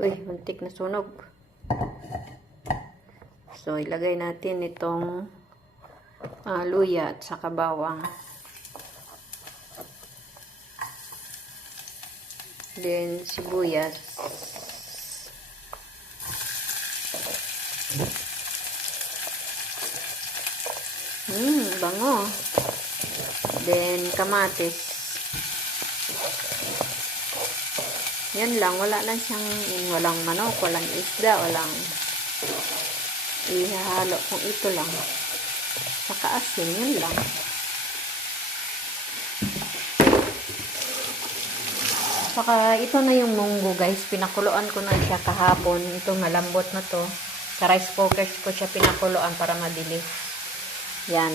Uy, muntik na sunog. So, ilagay natin itong luya at saka bawang. Then, sibuyas. Bango. Then, kamatis. Yan lang. Wala lang siyang, walang manok, walang isda, walang ihahalo. Kung ito lang. Saka asin, yun lang. Saka, ito na yung munggo, guys. Pinakuluan ko na siya kahapon. Ito, malambot na to. Sa rice cooker ko siya pinakuluan para mabilis. Yan.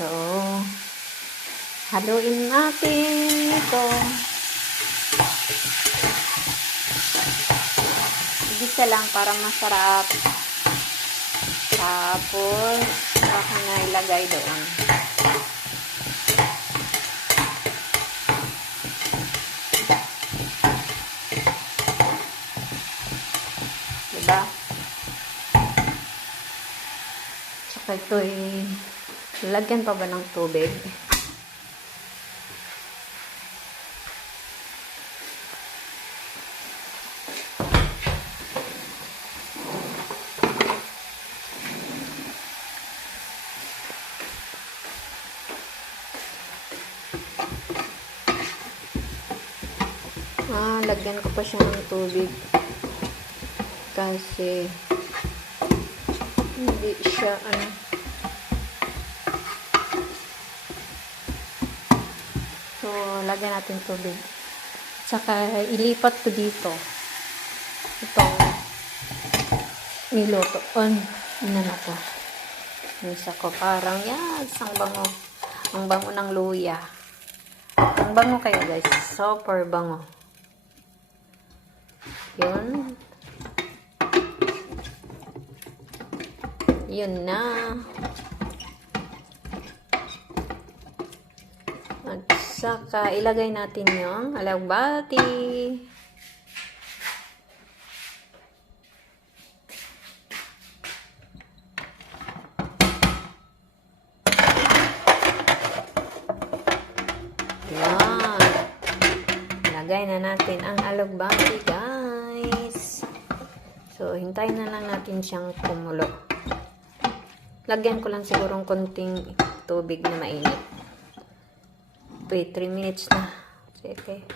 So, haluin natin ito. Igisa lang para masarap. Tapos, saka na ilagay doon. Diba? Tsaka ito'y lagyan pa ba ng tubig? Lagyan ko pa siya ng tubig kasi hindi siya so lagyan natin tubig, saka ilipat ko dito itong niluto na to, nisa ko parang yan, ang bango ng luya, ang bango kaya guys, super bango. Yun na. At saka ilagay natin yung alagbati. Yan. Ilagay na natin ang alagbati, guys. So, hintayin na lang natin siyang kumulo. Lagyan ko lang sigurong konting tubig na mainit. Wait, 3 minutes na. Okay.